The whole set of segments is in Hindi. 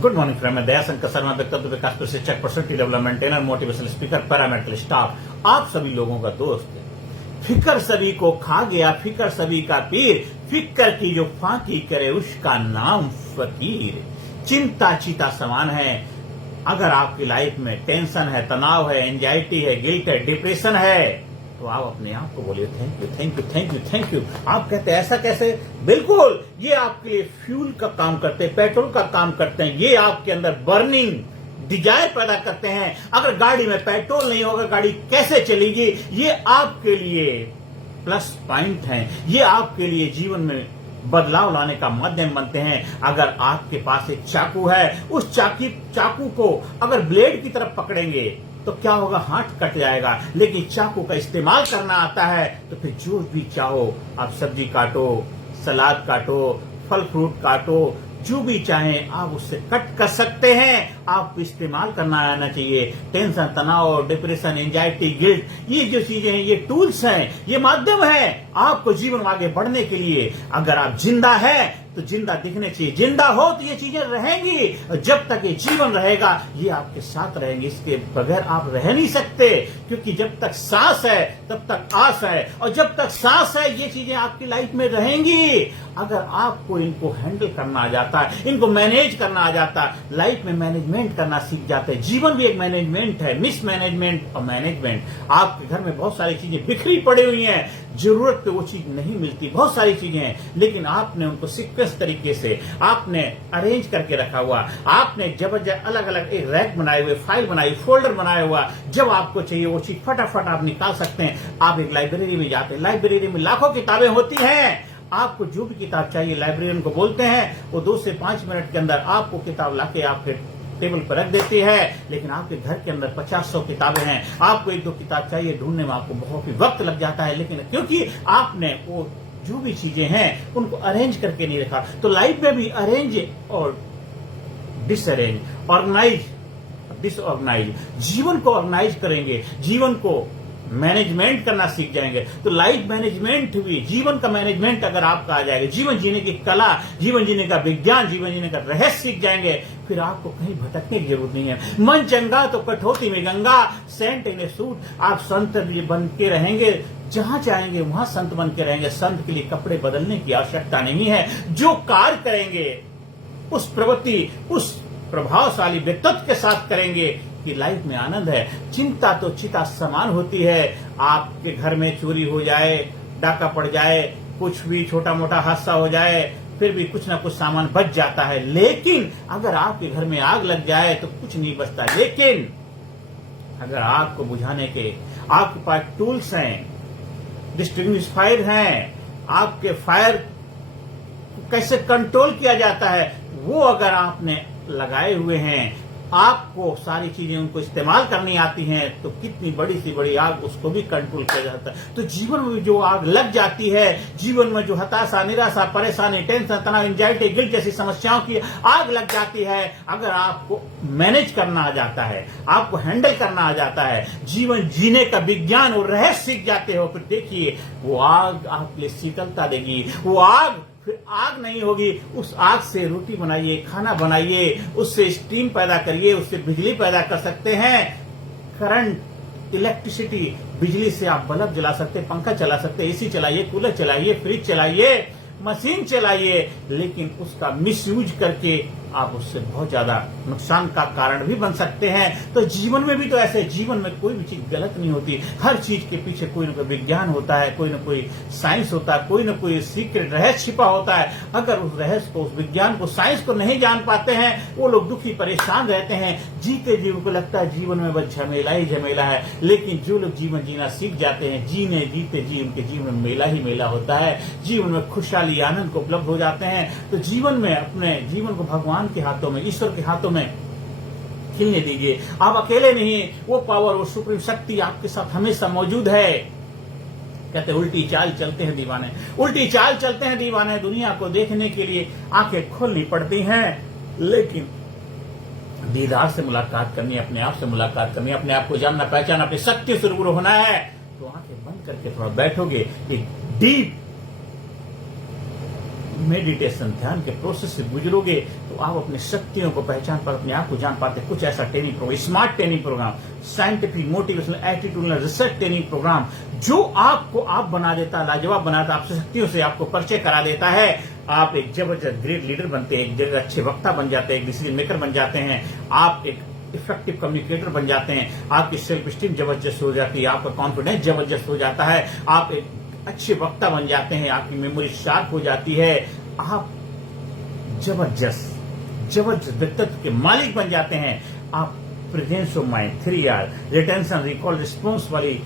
गुड मॉर्निंग फ्रेंड, मैं दया शंकर शर्मा, व्यक्तित्व विकास प्रशिक्षक, personality development trainer, motivational speaker, paramedical staff, आप सभी लोगों का दोस्त। फिकर सभी को खा गया, फिकर सभी का पीर, फिकर की जो फाकी करे उसका नाम फकीर। चिंता चीता समान है। अगर आपकी लाइफ में टेंशन है, तनाव है, एंजाइटी है, गिल्ट है, डिप्रेशन है, तो आप अपने आप को बोलिए thank you thank you thank you thank you. आप कहते हैं ऐसा कैसे? बिल्कुल, ये आपके लिए फ्यूल का काम करते हैं, पेट्रोल का काम करते हैं। ये आपके अंदर बर्निंग डिजायर पैदा करते हैं। अगर गाड़ी में पेट्रोल नहीं होगा, गाड़ी कैसे चलेगी? ये आपके लिए प्लस पॉइंट है। ये आपके लिए जीवन में बदलाव लाने का माध्यम बनते हैं। अगर आपके पास एक चाकू है, उस चाकू को अगर ब्लेड की तरफ पकड़ेंगे तो क्या होगा? हाथ कट जाएगा। लेकिन चाकू का इस्तेमाल करना आता है तो फिर जो भी चाहो आप सब्जी काटो, सलाद काटो, फल फ्रूट काटो, जो भी चाहें आप उससे कट कर सकते हैं। आपको इस्तेमाल करना आना चाहिए। टेंशन, तनाव, डिप्रेशन, एंजाइटी, गिल्ट, ये जो चीजें हैं, ये टूल्स हैं, ये माध्यम है आपको जीवन में आगे बढ़ने के लिए। अगर आप जिंदा है तो जिंदा दिखने चाहिए। जिंदा हो तो ये चीजें रहेंगी। जब तक ये जीवन रहेगा ये आपके साथ रहेंगे। इसके बगैर आप रह नहीं सकते, क्योंकि जब तक सांस है तब तक आस है, और जब तक सांस है ये चीजें आपकी लाइफ में रहेंगी। अगर आपको इनको हैंडल करना आ जाता है, इनको मैनेज करना आ जाता है, लाइफ में मैनेजमेंट करना सीख जाते हैं। जीवन भी एक मैनेजमेंट है, मिसमैनेजमेंट और मैनेजमेंट। आपके घर में बहुत सारी चीजें बिखरी पड़ी हुई हैं, जरूरत पे वो चीज नहीं मिलती, बहुत सारी चीजें हैं, लेकिन आपने उनको सीक्वेंस तरीके से आपने अरेंज करके रखा हुआ। आपने जबरदस्त अलग अलग एक रैक बनाए हुए, फाइल बनाई, फोल्डर बनाया हुआ। जब आपको चाहिए वो चीज फटाफट आप निकाल सकते हैं। आप एक लाइब्रेरी में जाते हैं, लाइब्रेरी में लाखों किताबें होती हैं। आपको जो भी किताब चाहिए लाइब्रेरियन को बोलते हैं, वो 2 से 5 मिनट के अंदर आपको किताब लाके आप फिर टेबल पर रख देती है। लेकिन आपके घर के अंदर 50-100 किताबें हैं, आपको 1-2 किताब चाहिए, ढूंढने में आपको बहुत ही वक्त लग जाता है। लेकिन क्योंकि आपने वो जो भी चीजें हैं उनको अरेंज करके नहीं रखा, तो लाइफ में भी अरेंज और डिसअरेंज, ऑर्गेनाइज, डिसऑर्गेनाइज, जीवन को ऑर्गेनाइज करेंगे, जीवन को मैनेजमेंट करना सीख जाएंगे तो लाइफ मैनेजमेंट हुई। जीवन का मैनेजमेंट अगर आपका आ जाएगा, जीवन जीने की कला, जीवन जीने का विज्ञान, जीवन जीने का रहस्य सीख जाएंगे, फिर आपको कहीं भटकने की जरूरत नहीं है। मन चंगा तो कठौती में Ganga, saint in a suit. आप संत बन के रहेंगे, जहां चाहेंगे वहां संत बन के रहेंगे। संत के लिए कपड़े बदलने की आवश्यकता नहीं है। जो कार्य करेंगे उस प्रवृत्ति, उस प्रभावशाली व्यक्तित्व के साथ करेंगे कि लाइफ में आनंद है। चिंता तो चिता समान होती है। आपके घर में चोरी हो जाए, डाका पड़ जाए, कुछ भी छोटा मोटा हादसा हो जाए, फिर भी कुछ ना कुछ सामान बच जाता है। लेकिन अगर आपके घर में आग लग जाए तो कुछ नहीं बचता। लेकिन अगर आग को बुझाने के आपके पास टूल्स हैं, डिस्टिंग्विश फायर हैं, आपके फायर को कैसे कंट्रोल किया जाता है वो अगर आपने लगाए हुए हैं, आपको सारी चीजें उनको इस्तेमाल करनी आती हैं, तो कितनी बड़ी सी बड़ी आग उसको भी कंट्रोल किया जाता है। तो जीवन में जो आग लग जाती है, जीवन में जो हताशा, निराशा, परेशानी, टेंशन, तनाव, एंजाइटी, गिल्ट जैसी समस्याओं की आग लग जाती है, अगर आपको मैनेज करना आ जाता है, आपको हैंडल करना आ जाता है, जीवन जीने का विज्ञान और रहस्य सीख जाते हो, फिर देखिए वो आग आपके लिए शीतलता देगी। वो आग फिर आग नहीं होगी, उस आग से रोटी बनाइए, खाना बनाइए, उससे स्टीम पैदा करिए, उससे बिजली पैदा कर सकते हैं। करंट, इलेक्ट्रिसिटी, बिजली से आप बल्ब जला सकते हैं, पंखा चला सकते हैं, एसी चलाइए, कूलर चलाइए, फ्रिज चलाइए, मशीन चलाइए। लेकिन उसका मिसयूज करके आप उससे बहुत ज्यादा नुकसान का कारण भी बन सकते हैं। तो जीवन में भी तो ऐसे, जीवन में कोई भी चीज गलत नहीं होती। हर चीज के पीछे कोई ना कोई विज्ञान होता है, कोई ना कोई साइंस होता है, कोई ना कोई सीक्रेट रहस्य छिपा होता है। अगर उस रहस्य को, उस विज्ञान को, साइंस को नहीं जान पाते हैं, वो लोग दुखी परेशान रहते हैं। जीते जी उनको लगता है जीवन में बस झमेला ही झमेला है। लेकिन जो लोग जीवन जीना सीख जाते हैं, जीने जीते जी उनके जीवन में मेला ही मेला होता है। जीवन में खुशहाली, आनंद को उपलब्ध हो जाते हैं। तो जीवन में अपने जीवन को भगवान के हाथों में, ईश्वर के हाथों में खिलने दीजिए। आप अकेले नहीं, वो पावर, वो सुप्रीम शक्ति आपके साथ हमेशा मौजूद है। कहते उल्टी चाल चलते हैं दीवाने, उल्टी चाल चलते हैं दीवाने। दुनिया को देखने के लिए आंखें खोलनी पड़ती हैं, लेकिन दीदार से मुलाकात करनी, अपने आप से मुलाकात करनी, अपने आप को जानना, पहचाना, अपनी शक्ति से रूबरू होना है। तो आंखें बंद करके थोड़ा बैठोगे, एक डीप मेडिटेशन, ध्यान के प्रोसेस से गुजरोगे, तो आप अपनी शक्तियों को पहचान पर अपने आप को जान पाते। कुछ ऐसा training program, smart training program, scientific, motivational, attitudinal, research training program जो आपको आप बना देता है, लाजवाब बनाता है, आपसे शक्तियों से आपको परिचय करा देता है। आप एक जबरदस्त ग्रेट लीडर बनते हैं, एक अच्छे वक्ता बन जाते हैं, एक डिसीजन मेकर बन जाते हैं, आप एक इफेक्टिव कम्युनिकेटर बन जाते हैं, आपकी सेल्फ स्टीम जबरदस्त हो जाती है, आपका कॉन्फिडेंस जबरदस्त हो जाता है, आप एक अच्छे वक्ता बन जाते हैं, आपकी मेमोरी शार्प हो जाती है, आप जबरदस्त व्यक्तित्व के मालिक बन जाते हैं। आप presence of mind, 3R, retention, recall, response वाली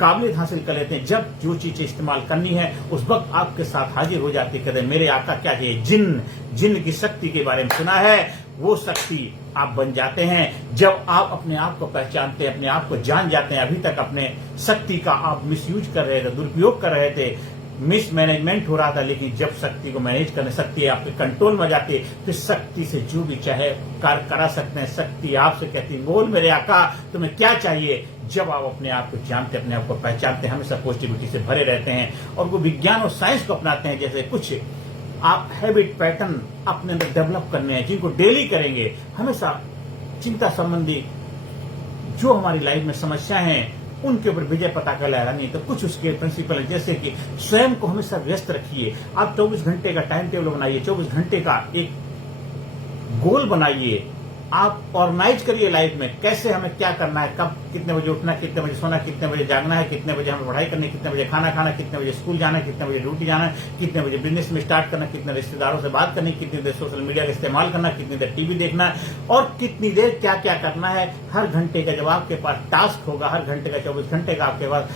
काबिलियत हासिल कर लेते हैं। जब जो चीजें इस्तेमाल करनी है उस वक्त आपके साथ हाजिर हो जाती है। कहते हैं मेरे आका क्या चाहिए, जिन्न की शक्ति के बारे में सुना है, वो शक्ति आप बन जाते हैं। जब आप अपने आप को पहचानते हैं, अपने आप को जान जाते हैं। अभी तक अपने शक्ति का आप मिसयूज कर रहे थे, दुरुपयोग कर रहे थे, मिसमैनेजमेंट हो रहा था, लेकिन जब शक्ति को मैनेज करने, शक्ति आपके कंट्रोल में जाती है, फिर शक्ति से जो भी चाहे कार्य करा सकते हैं। शक्ति आपसे कहती है बोल मेरे आका तुम्हें क्या चाहिए। जब आप अपने आप को जानते, अपने आप को पहचानते हैं, हमेशा पॉजिटिविटी से भरे रहते हैं और वो विज्ञान और साइंस को अपनाते हैं। जैसे कुछ आप हैबिट पैटर्न अपने अंदर डेवलप करने हैं जिनको डेली करेंगे। हमेशा चिंता संबंधी जो हमारी लाइफ में समस्याएं हैं उनके ऊपर विजय पताका लहरानी। तो कुछ उसके प्रिंसिपल है, जैसे कि स्वयं को हमेशा व्यस्त रखिए। आप 24 घंटे का टाइम टेबल बनाइए, 24 घंटे का एक गोल बनाइए। आप ऑर्गेनाइज करिए लाइफ में, कैसे हमें क्या करना है, कब कितने बजे उठना, कितने बजे सोना, कितने बजे जागना है, कितने बजे हमें पढ़ाई करनी, कितने बजे खाना खाना, कितने बजे स्कूल जाना है, कितने बजे ड्यूटी जाना है, कितने बजे बिजनेस में स्टार्ट करना, कितने रिश्तेदारों से बात करनी, कितनी देर सोशल मीडिया का इस्तेमाल करना, कितनी देर टीवी देखना है और कितनी देर क्या क्या करना है। हर घंटे का जब आपके पास टास्क होगा, हर घंटे का 24 घंटे का आपके पास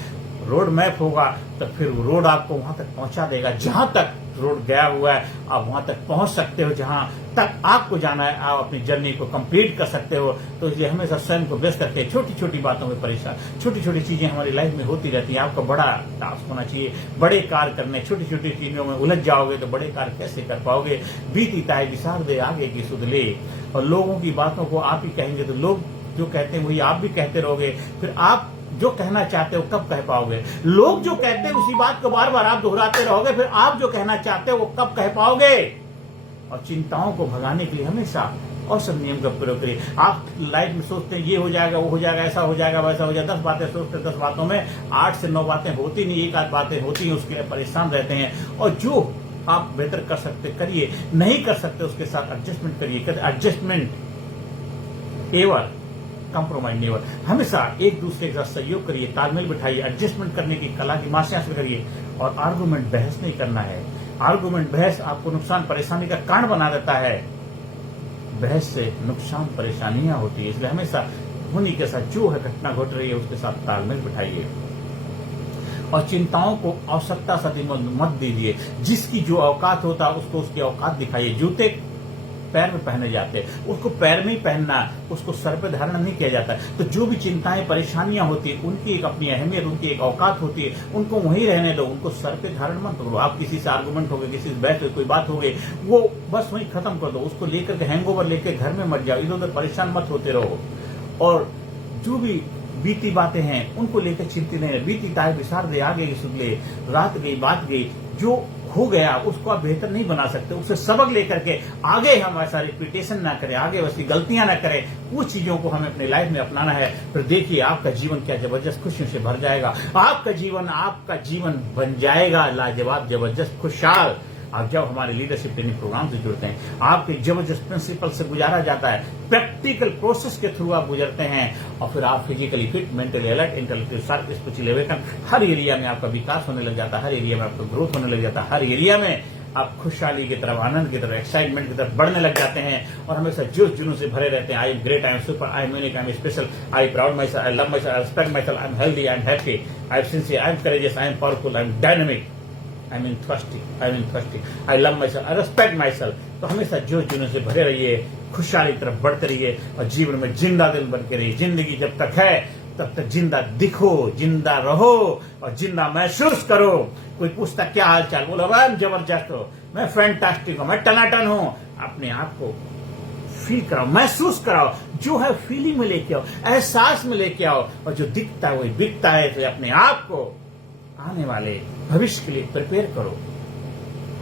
रोड मैप होगा, तो फिर वो रोड आपको वहां तक पहुंचा देगा। जहां तक रोड गया हुआ है आप वहां तक पहुंच सकते हो, जहां तक आपको जाना है आप अपनी जर्नी को कंप्लीट कर सकते हो। तो इसलिए हमेशा स्वयं को व्यस्त रखते हैं। छोटी छोटी बातों में परेशान, छोटी छोटी चीजें हमारी लाइफ में होती रहती हैं। आपका बड़ा टास्क होना चाहिए, बड़े कार्य करने। छोटी छोटी चीजों में उलझ जाओगे तो बड़े कार्य कैसे कर पाओगे। बीती ताए विसार दे आगे की सुध ले। और लोगों की बातों को आप ही कहेंगे तो लोग जो कहते हैं वही आप भी कहते रहोगे। फिर आप जो कहना चाहते हो कब कह पाओगे। लोग जो कहते हैं उसी बात को बार बार आप दोहराते रहोगे, फिर आप जो कहना चाहते हो वो कब कह पाओगे। और चिंताओं को भगाने के लिए हमेशा औसत नियम का प्रयोग करिए। आप लाइफ में सोचते हैं ये हो जाएगा, वो हो जाएगा, ऐसा हो जाएगा, वैसा हो जाएगा, 10 बातें सोचते हैं, 10 बातों में 8 से 9 बातें होती नहीं, एक आध बातें होती हैं, उसके लिए परेशान रहते हैं। और जो आप बेहतर कर सकते करिए, नहीं कर सकते उसके साथ एडजस्टमेंट करिए। कहते एडजस्टमेंट एवर, कंप्रोमाइज नेवर। हमेशा एक दूसरे के साथ सहयोग करिए, तालमेल बिठाइए, एडजस्टमेंट करने की कला की मास्टर हासिल करिए। और आर्गुमेंट, बहस नहीं करना है। आर्गुमेंट, बहस आपको नुकसान परेशानी का कारण बना देता है। बहस से नुकसान परेशानियां होती है। इसलिए हमेशा उन्हीं के साथ जो है घटना घट रही है उसके साथ तालमेल बिठाइए। और चिंताओं को आवश्यकता सदी मत दीजिए। जिसकी जो औकात होता है उसको उसकी औकात दिखाइए। जूते पैर में पहने जाते हैं, उसको पैर में ही पहनना, उसको सर पे धारण नहीं किया जाता है। तो जो भी चिंताएं परेशानियां होती है उनकी एक अपनी अहमियत, उनकी एक औकात होती है, उनको वहीं रहने दो, उनको सर पे धारण मत करो। आप किसी से आर्गुमेंट हो गए, किसी से बहस हो, कोई बात हो गई, वो बस वहीं खत्म कर दो। उसको लेकर के हैंगओवर लेकर घर में मत जाओ, इधर उधर परेशान मत होते रहो। और जो भी बीती बातें हैं उनको लेकर चिंतित नहीं। बीती ताए विसार दे आगे की सुध ले। रात गई बात गई, जो हो गया उसको आप बेहतर नहीं बना सकते। उससे सबक लेकर के आगे हम ऐसा रिपीटेशन ना करें, आगे वैसी गलतियां ना करें। उस चीजों को हमें अपने लाइफ में अपनाना है। फिर देखिए आपका जीवन क्या जबरदस्त खुशियों से भर जाएगा। आपका जीवन बन जाएगा लाजवाब, जबरदस्त, खुशहाल। आप जब हमारे लीडरशिप ट्रेनिंग प्रोग्राम से जुड़ते हैं, आपके जबरदस्त प्रिंसिपल से गुजारा जाता है, प्रैक्टिकल प्रोसेस के थ्रू आप गुजरते हैं और फिर आप physically fit, mentally alert, intellectually sharp, spiritually awaken, हर एरिया में आपका विकास होने लग जाता है, हर एरिया में आपका ग्रोथ होने लग जाता है, हर एरिया में आप खुशहाली की तरफ, आनंद की तरफ, एक्साइटमेंट की तरफ बढ़ने लग जाते हैं और हमेशा जोश जुनून से भरे रहते हैं। I am great, I am super, I am unique, I am special, I proud my self, I love my self, I respect my self, I am healthy, I am happy, I am sincere, I am courageous, I am powerful, I am dynamic, I mean thirsty, I love my self, I respect my self. तो हमेशा जोश जुनून से भरे रहिए, खुशहाली की तरफ बढ़ते रहिए और जीवन में जिंदा दिल बन के रहिए। जिंदगी जब तक है तब तक जिंदा दिखो, जिंदा रहो और जिंदा महसूस करो। कोई पूछता क्या हाल चाल, बोलो मैं जबरदस्त हो, मैं फैंटास्टिक हूं, मैं टनाटन हूं। अपने आप को फील कराओ, महसूस कराओ, जो है फीलिंग में लेके आओ, एहसास में लेके आओ। और जो दिखता है वही बिकता है। तो अपने आप को आने वाले भविष्य के लिए प्रिपेयर करो,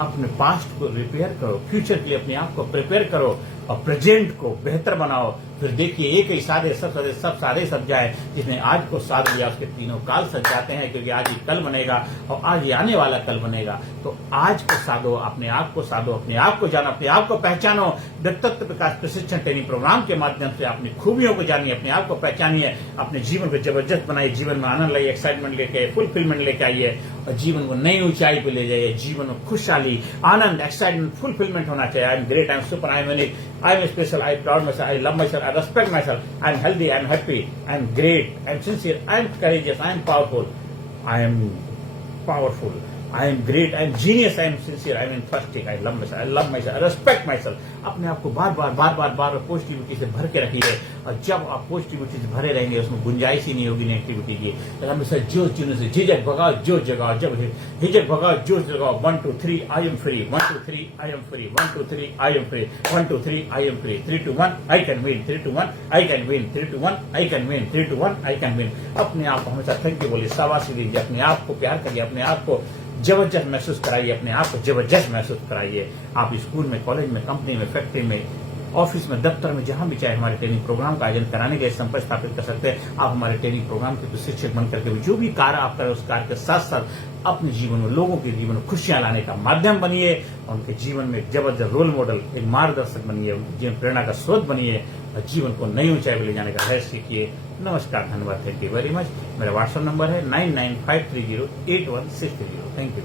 अपने पास्ट को रिपेयर करो, फ्यूचर के लिए अपने आप को प्रिपेयर करो और प्रेजेंट को बेहतर बनाओ। फिर देखिए एक ही सादे सब सादे सज जाए, जिसने आज को साध लिया उसके तीनों काल सज जाते हैं, क्योंकि आज ही कल बनेगा और आज ही आने वाला कल बनेगा। तो आज को साधो, अपने आप को साधो, अपने आप को जानो, अपने आप को पहचानो। व्यक्तित्व विकास प्रशिक्षण ट्रेनिंग प्रोग्राम के माध्यम से अपनी खूबियों को जानिए, अपने आप को पहचानिए, अपने जीवन को जबरदस्त बनाइए, जीवन में आनंद लाइए, एक्साइटमेंट लेके फुलफिलमेंट लेके आइए और जीवन को नई ऊंचाई पे ले जाइए। जीवन में खुशहाली, आनंद, एक्साइटमेंट, फुलफिलमेंट होना चाहिए। I am great, I am super, I am unique, I am special, I am proud my self, I love my self, I respect my self, I am healthy, I am happy, I am great, I am sincere, I am courageous, I am powerful, I am powerful, I am great, I am genius, I am sincere, I am enthusiastic, I love myself, I respect myself। अपने आप को बार बार पॉजिटिविटी से भर के रखिए, और जब आप पॉजिटिविटी से भरे रहेंगे उसमें गुंजाइश ही नहीं होगी नेगेटिविटी की। तो हमेशा जोश जीने से झिझक भगाओ, जोश जगाओ, जब हिचक भगाओ, जोश जगाओ। 1 2 3 I am free, 1 2 3 I am free, 1 2 3 I am free, 1 2 3 I am free, 3 2 1 I can win, 3 2 1 I can win, 3 2 1 I can win, 3 2 1 I can win. अपने आप को हमेशा थैंक यू बोलिए, शाबाशी दीजिए, अपने आप को प्यार करिए, अपने आप को जबरदस्त महसूस कराइए, अपने आप को जबरदस्त महसूस कराइए। आप स्कूल में, कॉलेज में, कंपनी में, फैक्ट्री में, ऑफिस में, दफ्तर में, जहां भी चाहे हमारे ट्रेनिंग प्रोग्राम का आयोजन कराने के लिए संपर्क स्थापित कर सकते हैं। आप हमारे ट्रेनिंग प्रोग्राम के प्रशिक्षक बन करके भी जो भी कार्य आप करें उस कार्य के साथ साथ अपने जीवन में, लोगों के जीवन में खुशियां लाने का माध्यम बनिए, उनके जीवन में एक जबरदस्त रोल मॉडल, एक मार्गदर्शक बनिए, उनके जीवन प्रेरणा का स्रोत बनिए और जीवन को नई ऊंचाई पर ले जाने का रहस्य सीखिए। नमस्कार, धन्यवाद, थैंक यू वेरी मच। मेरा व्हाट्सएप नंबर है 9953081630। Thank you.